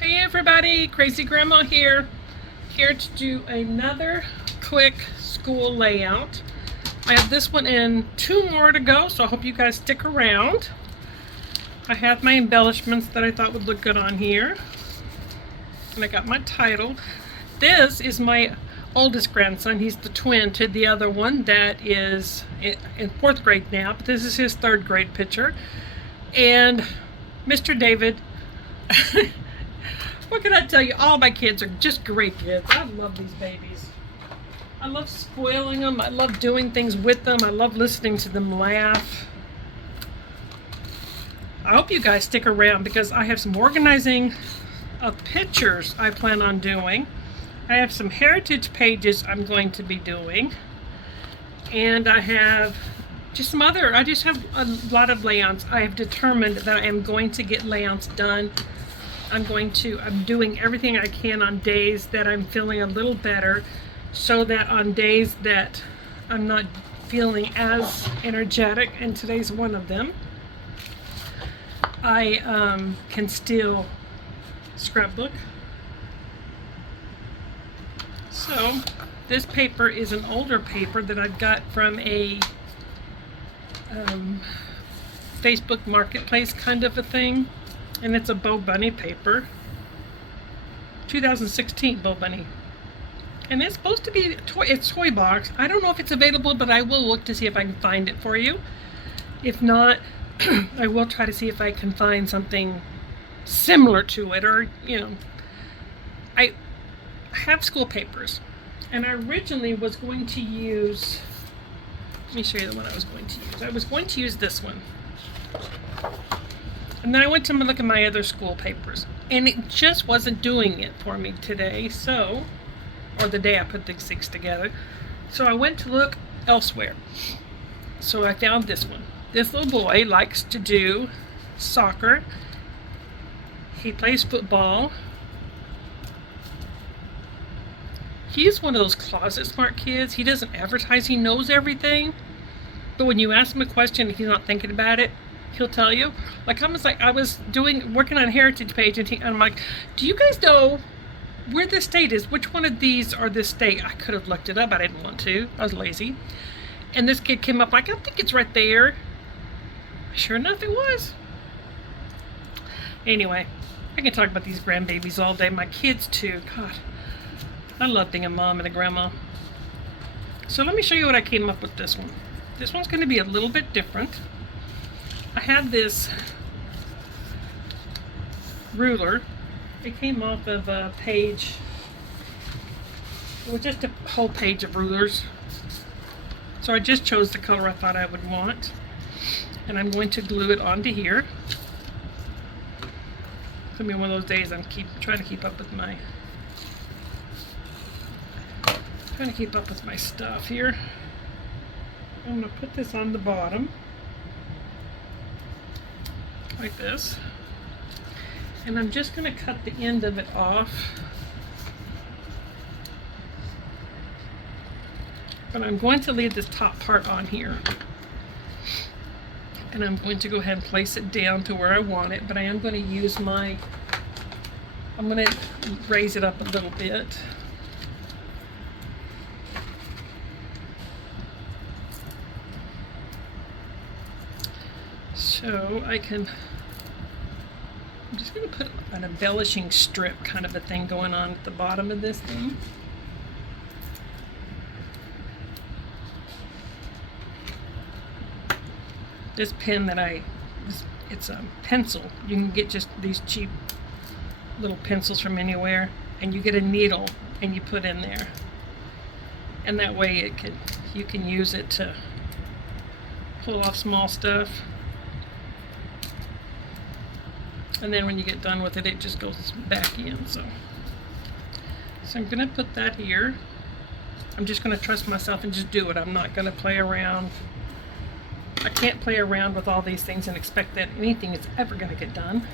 Hey everybody, Crazy Grandma here to do another quick school layout. I have this one and two more to go, so I hope you guys stick around. I have my embellishments that I thought would look good on here, and I got my title. This is my oldest grandson. He's the twin to the other one that is in 4th grade now, but this is his 3rd grade picture. And Mr. David, what can I tell you? All my kids are just great kids. I love these babies. I love spoiling them. I love doing things with them. I love listening to them laugh. I hope you guys stick around because I have some organizing of pictures I plan on doing. I have some heritage pages I'm going to be doing. And I have just some other, I just have a lot of layouts. I have determined that I am going to get layouts done. I'm doing everything I can on days that I'm feeling a little better, so that on days that I'm not feeling as energetic, and today's one of them, I can still scrapbook. So this paper is an older paper that I've got from a Facebook marketplace kind of a thing. And it's a Bo Bunny paper, 2016 Bo Bunny, and it's supposed to be it's toy box. I don't know if it's available, but I will look to see if I can find it for you. If not, I will try to see if I can find something similar to it, or I have school papers, and I originally was going to use. Let me show you the one I was going to use. I was going to use this one. And then I went to look at my other school papers, and it just wasn't doing it for me today, or the day I put these things together. So I went to look elsewhere. So I found this one. This little boy likes to do soccer. He plays football. He's one of those closet smart kids. He doesn't advertise he knows everything, but when you ask him a question and he's not thinking about it, he'll tell you. Like I was working on a heritage page, and I'm like, do you guys know where this state is? Which one of these are this state? I could have looked it up. I didn't want to. I was lazy. And this kid came up like, I think it's right there. Sure enough, it was. Anyway, I can talk about these grandbabies all day. My kids too. God, I love being a mom and a grandma. So let me show you what I came up with this one. This one's going to be a little bit different. I have this ruler. It came off of a page. It was just a whole page of rulers. So I just chose the color I thought I would want. And I'm going to glue it onto here. It's going to be one of those days I'm trying to keep up with my stuff here. I'm going to put this on the bottom. Like this, and I'm just going to cut the end of it off, but I'm going to leave this top part on here, and I'm going to go ahead and place it down to where I want it, but I am going to use I'm going to raise it up a little bit. So I'm just going to put an embellishing strip kind of a thing going on at the bottom of this thing. This pen that it's a pencil. You can get just these cheap little pencils from anywhere, and you get a needle and you put in there. And that way you can use it to pull off small stuff. And then when you get done with it, it just goes back in. So I'm going to put that here. I'm just going to trust myself and just do it. I'm not going to play around. I can't play around with all these things and expect that anything is ever going to get done.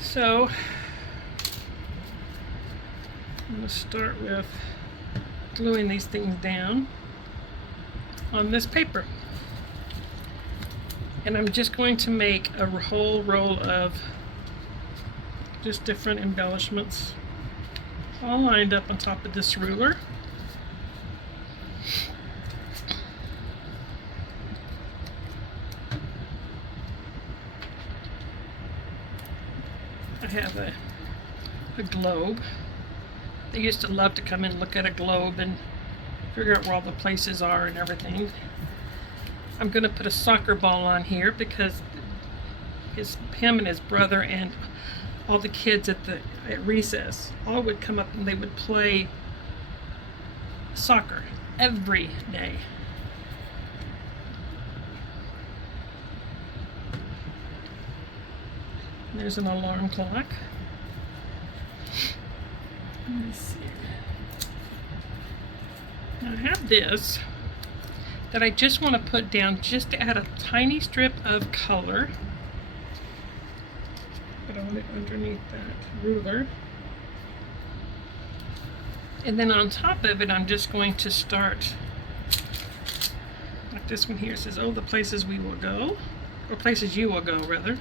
So I'm going to start with gluing these things down on this paper. And I'm just going to make a whole roll of just different embellishments all lined up on top of this ruler. I have a globe. They used to love to come in and look at a globe and figure out where all the places are and everything. I'm going to put a soccer ball on here because him and his brother and all the kids at recess all would come up and they would play soccer every day. There's an alarm clock. Let me see. Now I have this that I just want to put down just to add a tiny strip of color. But I want it underneath that ruler. And then on top of it, I'm just going to start, like this one here says, oh, the places we will go, or places you will go, rather.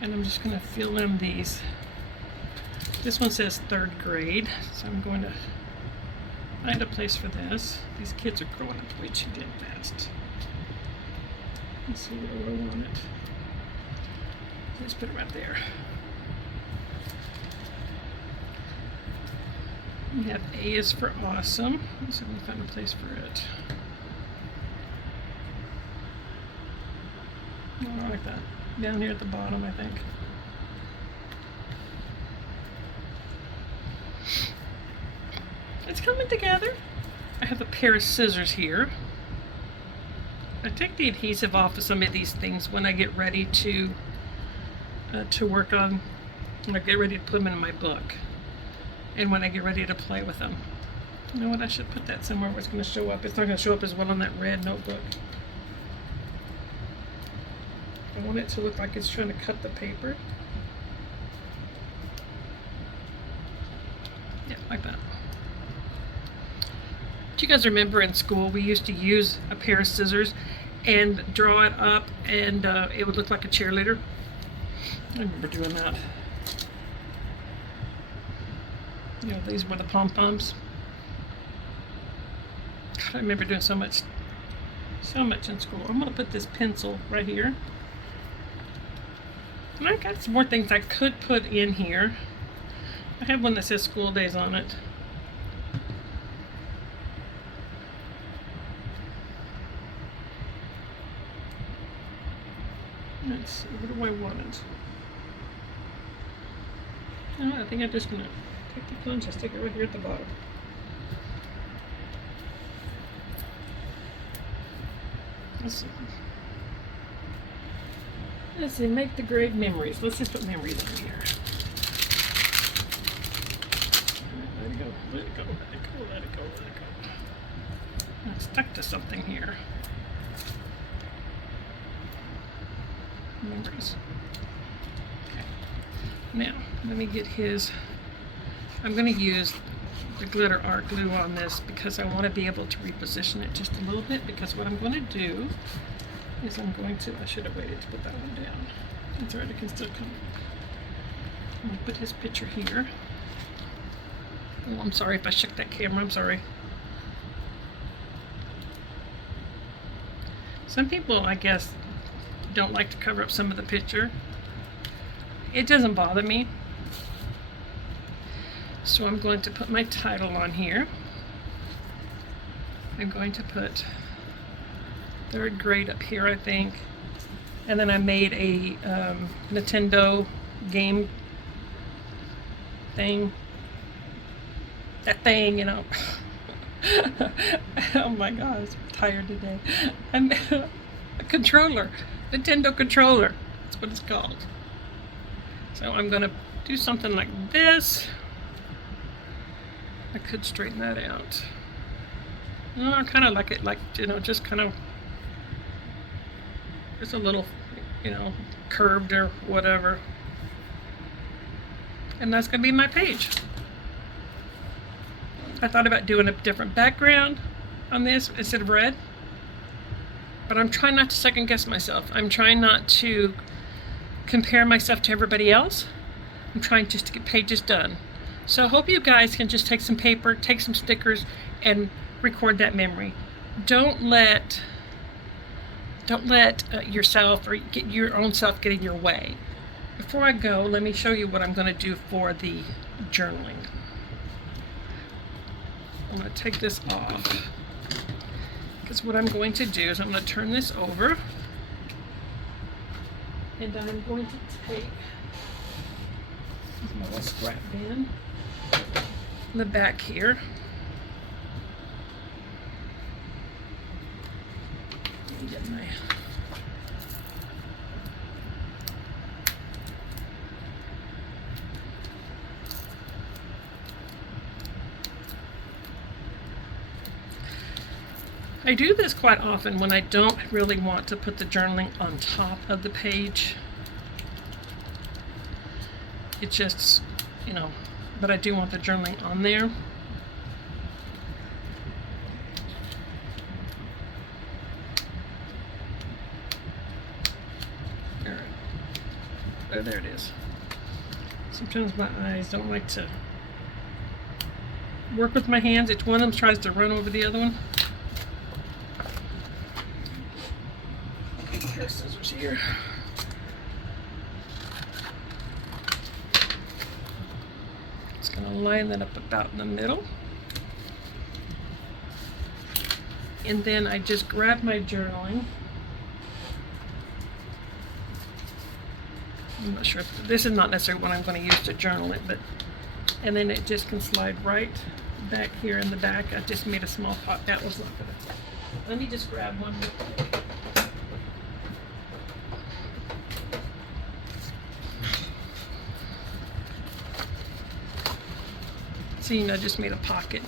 And I'm just going to fill in these. This one says 3rd grade, so I'm going to find a place for this. These kids are growing up way too damn fast. Let's see where I want it. Just put it right there. We have A is for awesome. Let's see if we can find a place for it. Oh, I like that. Down here at the bottom, I think. It's coming together. I have a pair of scissors here. I take the adhesive off of some of these things when I get ready to work on, when I get ready to put them in my book, and when I get ready to play with them. You know what? I should put that somewhere where it's going to show up. It's not going to show up as well on that red notebook. I want it to look like it's trying to cut the paper. Yeah, like that. Do you guys remember in school we used to use a pair of scissors and draw it up and it would look like a cheerleader? I remember doing that. You know, these were the pom-poms. God, I remember doing so much in school. I'm going to put this pencil right here. And I got some more things I could put in here. I have one that says school days on it. Let's see, what do I want? Oh, I think I'm just going to take the plunge and stick it right here at the bottom. Let's see, make the great memories. Let's just put memories in here. Let it go, let it go, let it go, let it go, let it go. I'm stuck to something here. Memories. Okay. Now, let me get his, I'm going to use the glitter art glue on this because I want to be able to reposition it just a little bit, because what I'm going to do is I'm going to, I should have waited to put that one down. That's alright, it can still come. I'm going to put his picture here. Oh, I'm sorry if I shook that camera, I'm sorry. Some people, I guess, don't like to cover up some of the picture. It doesn't bother me. So I'm going to put my title on here. I'm going to put 3rd grade up here, I think. And then I made a Nintendo game thing. That thing, you know. Oh my God, I'm tired today. And a controller. Nintendo controller. That's what it's called. So I'm going to do something like this. I could straighten that out. No, I kind of like it, like, you know, just kind of, just a little, you know, curved or whatever. And that's going to be my page. I thought about doing a different background on this instead of red. But I'm trying not to second guess myself. I'm trying not to compare myself to everybody else. I'm trying just to get pages done. So I hope you guys can just take some paper, take some stickers, and record that memory. Don't let yourself or get your own self get in your way. Before I go, let me show you what I'm going to do for the journaling. I'm going to take this off, because what I'm going to do is I'm going to turn this over, and I'm going to take my little scrap bin in the back here. Get my I do this quite often when I don't really want to put the journaling on top of the page. It's just, you know, but I do want the journaling on there. There it is. Sometimes my eyes don't like to work with my hands. Each one of them tries to run over the other one. Here's scissors here. Just going to line that up about in the middle. And then I just grab my journaling. I'm not sure if this is not necessarily what I'm going to use to journal it, but and then it just can slide right back here in the back. I just made a small pot. That was not good. Let me just grab one real quick. See, I just made a pocket,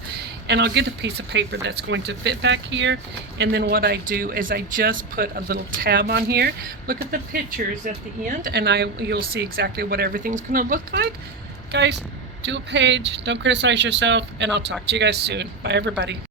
and I'll get a piece of paper that's going to fit back here. And then what I do is I just put a little tab on here. Look at the pictures at the end, and you'll see exactly what everything's going to look like. Guys, do a page, don't criticize yourself, and I'll talk to you guys soon. Bye, everybody.